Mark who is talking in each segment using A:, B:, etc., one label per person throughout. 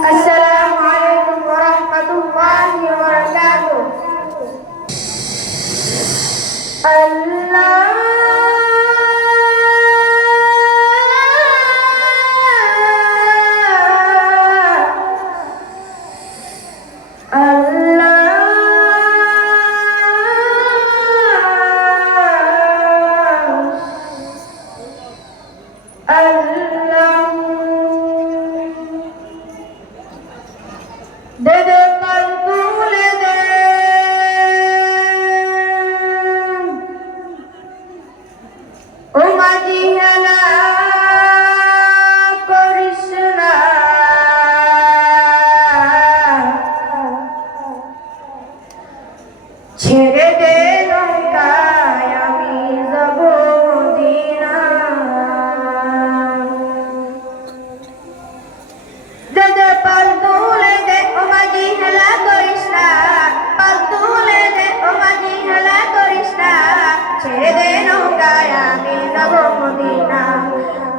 A: Gracias. Dedim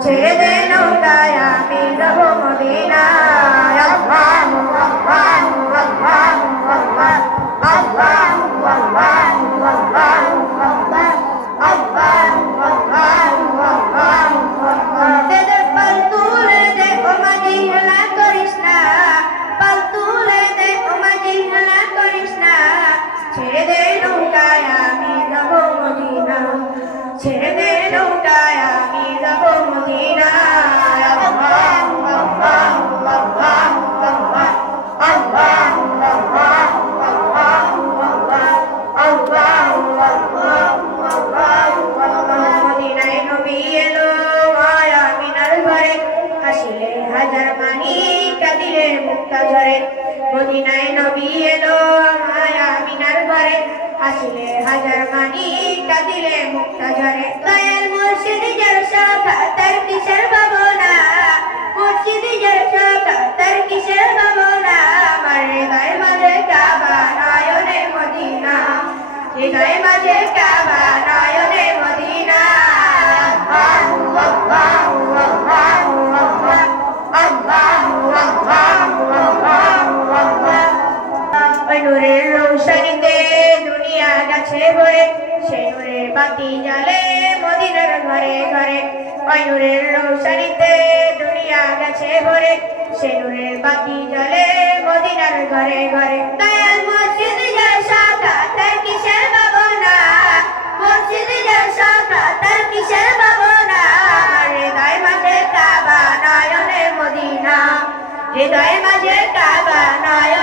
A: Sini. মদিনায় নবী এলো আমায় ঘরে। আসিলে হাজার মানি কাঁদিলে মুক্তা ঝরে। দয়াল মুর্শিদি তার কিসের ভাবনা? মুর্শিদি তার কিসের ভাবনা? আমার হৃদয় মাঝে মদিনা। হৃদয় মাঝে গেছে বয়ে সেই নূরের বাতি জ্বলে মদিনার ঘরে ঘরে। ওই নূরের রৌসারিতে দুনিয়া গেছে ভরে। সেই নূরের বাতি জ্বলে মদিনার ঘরে ঘরে। দয়াল মসজিদ যার সাকা তার কিসের বাবনা মসজিদ যার সাকা তার কিসের বাবনা হৃদয় মাঝে কাবা নয়নে মদিনা। হৃদয় মাঝে কাবা নয়নে